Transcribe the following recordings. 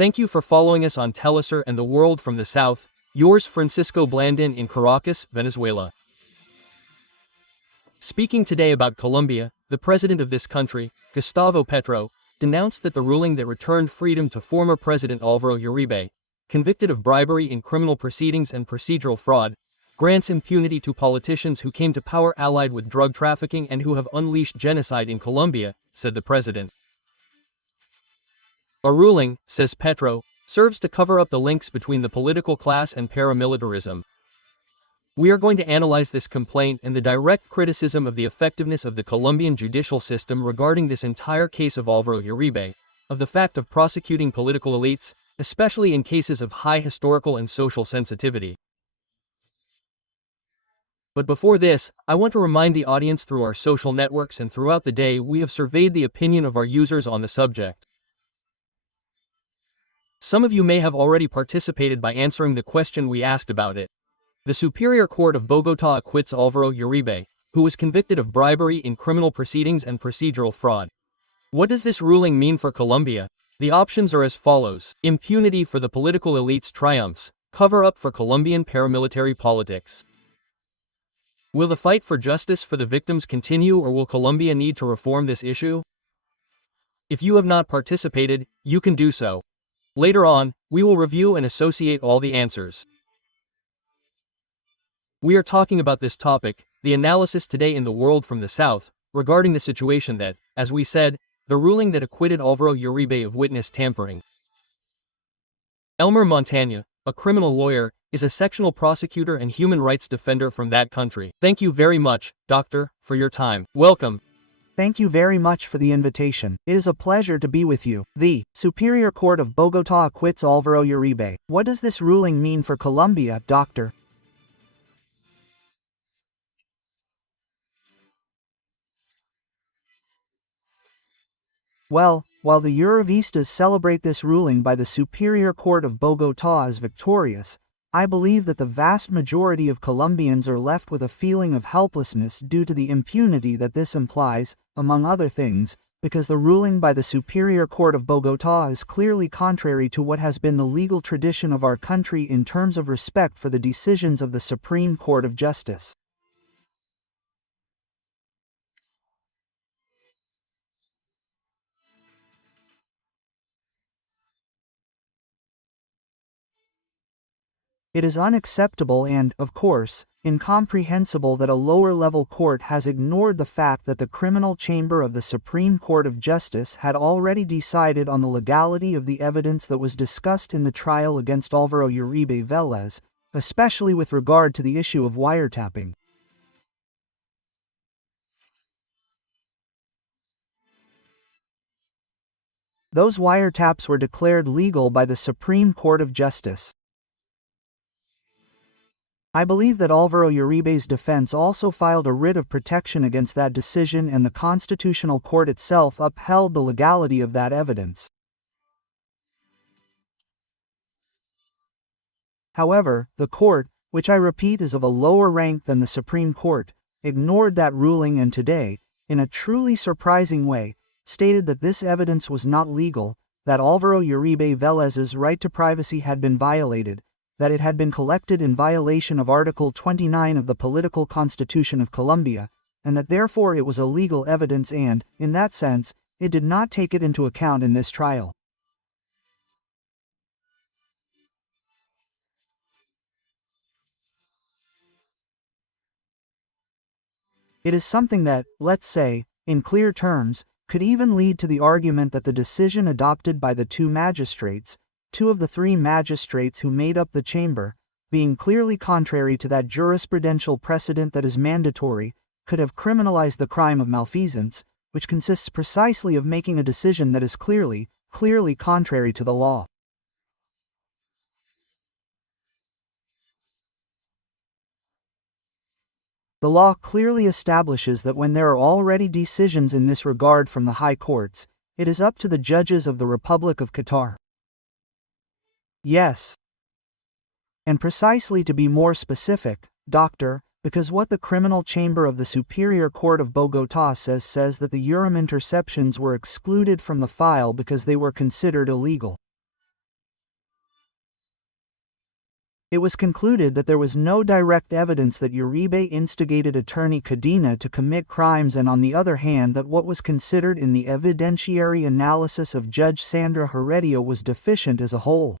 Thank you for following us on Telesur and the World from the South. Yours Francisco Blandin in Caracas, Venezuela. Speaking today about Colombia, the president of this country, Gustavo Petro, denounced that the ruling that returned freedom to former President Álvaro Uribe, convicted of bribery in criminal proceedings and procedural fraud, grants impunity to politicians who came to power allied with drug trafficking and who have unleashed genocide in Colombia, said the president. A ruling, says Petro, serves to cover up the links between the political class and paramilitarism. We are going to analyze this complaint and the direct criticism of the effectiveness of the Colombian judicial system regarding this entire case of Álvaro Uribe, of the fact of prosecuting political elites, especially in cases of high historical and social sensitivity. But before this, I want to remind the audience through our social networks and throughout the day we have surveyed the opinion of our users on the subject. Some of you may have already participated by answering the question we asked about it. The Superior Court of Bogotá acquits Álvaro Uribe, who was convicted of bribery in criminal proceedings and procedural fraud. What does this ruling mean for Colombia? The options are as follows: impunity for the political elites triumphs, cover-up for Colombian paramilitary politics. Will the fight for justice for the victims continue, or will Colombia need to reform this issue? If you have not participated, you can do so. Later on, we will review and associate all the answers. We are talking about this topic, the analysis today in the World from the South, regarding the situation that, as we said, the ruling that acquitted Álvaro Uribe of witness tampering. Elmer Montaña, a criminal lawyer, is a sectional prosecutor and human rights defender from that country. Thank you very much, Doctor, for your time. Welcome. Thank you very much for the invitation. It is a pleasure to be with you. The Superior Court of Bogotá acquits Álvaro Uribe. What does this ruling mean for Colombia, Doctor? Well, while the Urivistas celebrate this ruling by the Superior Court of Bogotá as victorious, I believe that the vast majority of Colombians are left with a feeling of helplessness due to the impunity that this implies, among other things, because the ruling by the Superior Court of Bogotá is clearly contrary to what has been the legal tradition of our country in terms of respect for the decisions of the Supreme Court of Justice. It is unacceptable and, of course, incomprehensible that a lower-level court has ignored the fact that the criminal chamber of the Supreme Court of Justice had already decided on the legality of the evidence that was discussed in the trial against Álvaro Uribe Vélez, especially with regard to the issue of wiretapping. Those wiretaps were declared legal by the Supreme Court of Justice. I believe that Álvaro Uribe's defense also filed a writ of protection against that decision, and the Constitutional Court itself upheld the legality of that evidence. However, the court, which I repeat is of a lower rank than the Supreme Court, ignored that ruling and today, in a truly surprising way, stated that this evidence was not legal, that Álvaro Uribe Vélez's right to privacy had been violated, that it had been collected in violation of Article 29 of the Political Constitution of Colombia, and that therefore it was illegal evidence and, in that sense, it did not take it into account in this trial. It is something that, let's say, in clear terms, could even lead to the argument that the decision adopted by the two of the three magistrates who made up the chamber, being clearly contrary to that jurisprudential precedent that is mandatory, could have criminalized the crime of malfeasance, which consists precisely of making a decision that is clearly contrary to the law. The law clearly establishes that when there are already decisions in this regard from the high courts, it is up to the judges of the Republic of Qatar. Yes. And precisely to be more specific, Doctor, because what the criminal chamber of the Superior Court of Bogotá says that the Urim interceptions were excluded from the file because they were considered illegal. It was concluded that there was no direct evidence that Uribe instigated attorney Cadena to commit crimes, and on the other hand that what was considered in the evidentiary analysis of Judge Sandra Heredia was deficient as a whole.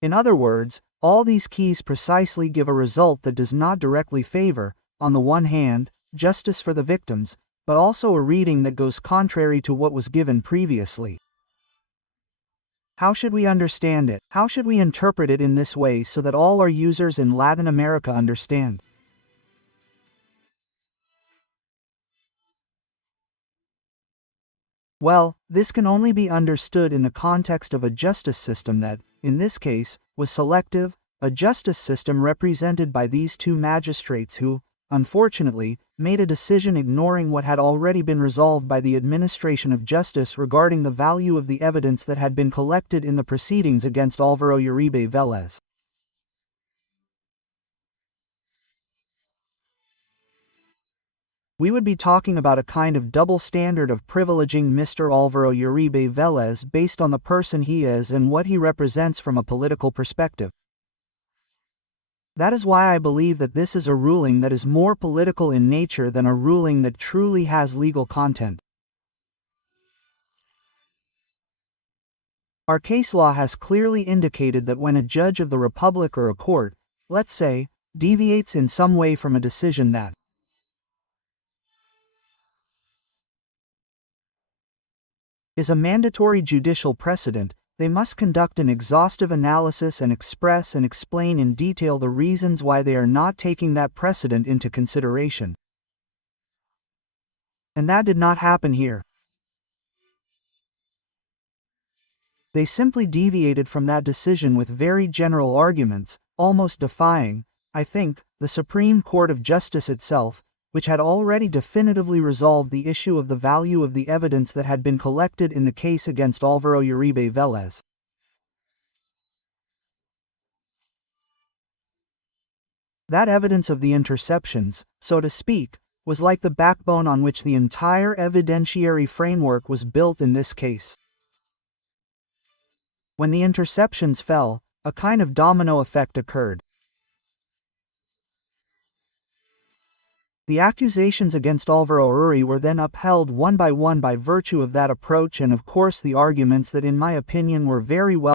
In other words, all these keys precisely give a result that does not directly favor, on the one hand, justice for the victims, but also a reading that goes contrary to what was given previously. How should we understand it? How should we interpret it in this way so that all our users in Latin America understand? Well, this can only be understood in the context of a justice system that, in this case, was selective, a justice system represented by these two magistrates who, unfortunately, made a decision ignoring what had already been resolved by the administration of justice regarding the value of the evidence that had been collected in the proceedings against Álvaro Uribe Vélez. We would be talking about a kind of double standard of privileging Mr. Álvaro Uribe Vélez based on the person he is and what he represents from a political perspective. That is why I believe that this is a ruling that is more political in nature than a ruling that truly has legal content. Our case law has clearly indicated that when a judge of the Republic or a court, let's say, deviates in some way from a decision that is a mandatory judicial precedent, they must conduct an exhaustive analysis and express and explain in detail the reasons why they are not taking that precedent into consideration. And that did not happen here. They simply deviated from that decision with very general arguments, almost defying, I think, the Supreme Court of Justice itself, which had already definitively resolved the issue of the value of the evidence that had been collected in the case against Álvaro Uribe Vélez. That evidence of the interceptions, so to speak, was like the backbone on which the entire evidentiary framework was built in this case. When the interceptions fell, a kind of domino effect occurred. The accusations against Álvaro Uribe were then upheld one by virtue of that approach, and of course the arguments that in my opinion were very well